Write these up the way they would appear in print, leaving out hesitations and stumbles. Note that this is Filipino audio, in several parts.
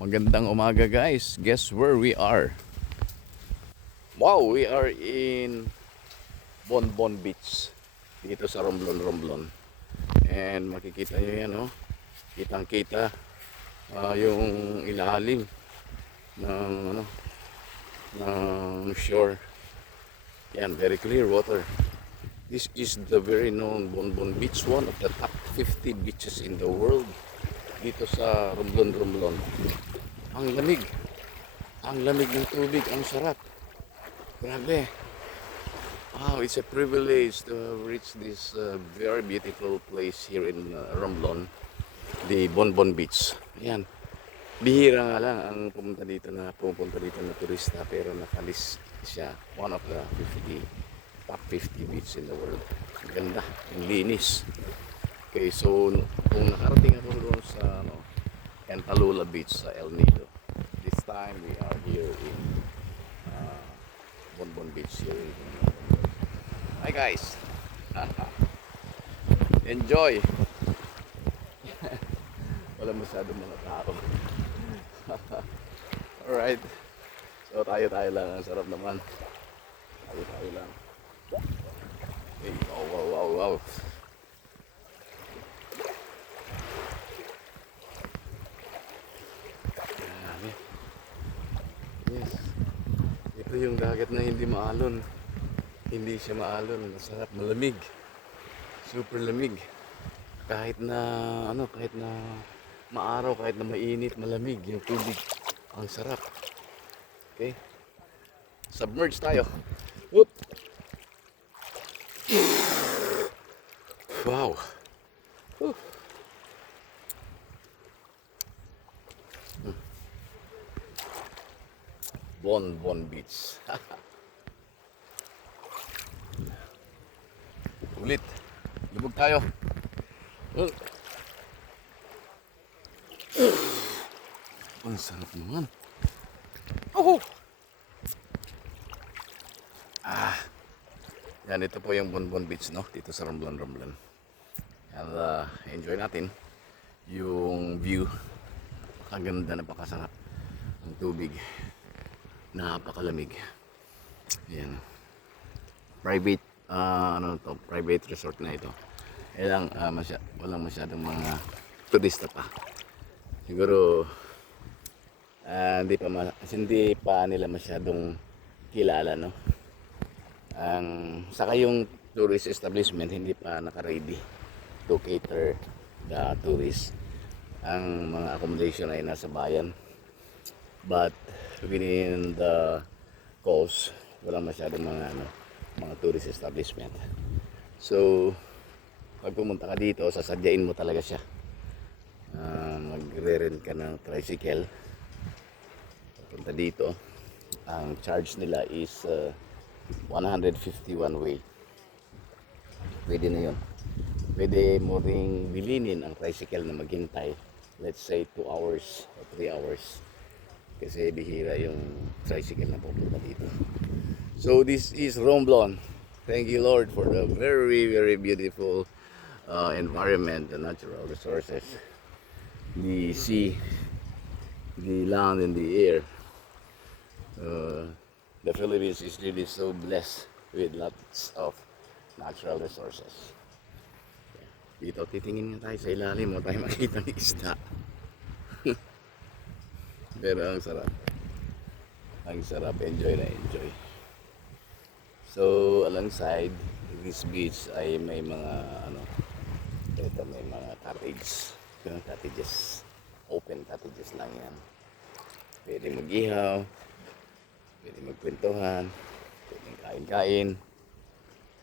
Magandang umaga guys. Guess where we are? Wow, we are in Bonbon Beach. Dito sa Romblon. And makikita nyo yan, oh. Kitang-kita yung ilalim ng ng shore. Yan, very clear water. This is the very known Bonbon Beach, one of the top 50 beaches in the world. Dito sa Romblon. Ang lamig ng tubig, ang sarap. Grabe. Wow, it's a privilege to reach this very beautiful place here in Romblon, the Bonbon Beach. Ayan. Bihira nga lang ang pumunta dito na turista, pero nakalis siya, one of the top 50 beach in the world. Ang ganda, ang linis. Okay, so kung nakarating ako doon sa Cantalula Beach sa El Nido, this time we are here in Bonbon Beach here in Hi guys. Enjoy. Wala masyadong mga tao. Alright. So tayo lang. Ang sarap naman. Tayo lang. Hey, wow. Yes. Ito yung dagat na hindi maalon. Hindi siya maalon. Masarap, malamig. Super lamig. Kahit na maaraw, kahit na mainit, malamig yung tubig. Ang sarap. Okay? Submerge tayo. Oop. Wow. Whew. Bonbon Beach. Ulit. Lubog tayo. Ang sarap naman. Oh! Yan, ito po yung Bonbon Beach, no? Dito sa Romblon. And enjoy natin yung view. Napakaganda, napakasarap. Ang tubig. Napakalamig. Ayan. Private private resort na ito. Walang masyadong mga turista pa. Siguro hindi pa nila masyadong kilala, no. Saka yung tourist establishment hindi pa naka-ready to cater the tourists. Ang mga accommodation ay nasa bayan. But within the coast, walang masyadong mga tourist establishment. So, pag pumunta ka dito, sasadyain mo talaga siya. Magre-rent ka ng tricycle. Punta dito, ang charge nila is 150 one way. Pwede na yun. Pwede mo ring bilinin ang tricycle na maghintay. Let's say 2 hours or 3 hours. Kasi bihira yung tricycle na pupunta dito. So this is Romblon. Thank you Lord for the very beautiful environment, the natural resources, the sea, the land and the air. The Philippines is really so blessed with lots of natural resources. Dito titingin nga tayo sa ilalim, mo tayo makita ng isda. Pero ang sarap, enjoy. So alongside this beach ay may mga may mga cottages, open cottages lang yan. Pwede mag-ihaw, pwede magkwentuhan, pwede kain,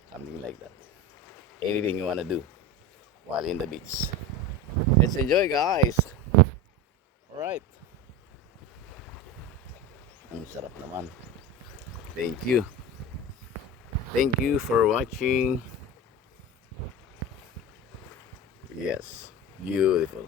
something like that. Anything you wanna do while in the beach. Let's enjoy guys. Alright. Ang sarap naman. Thank you for watching. Yes, beautiful.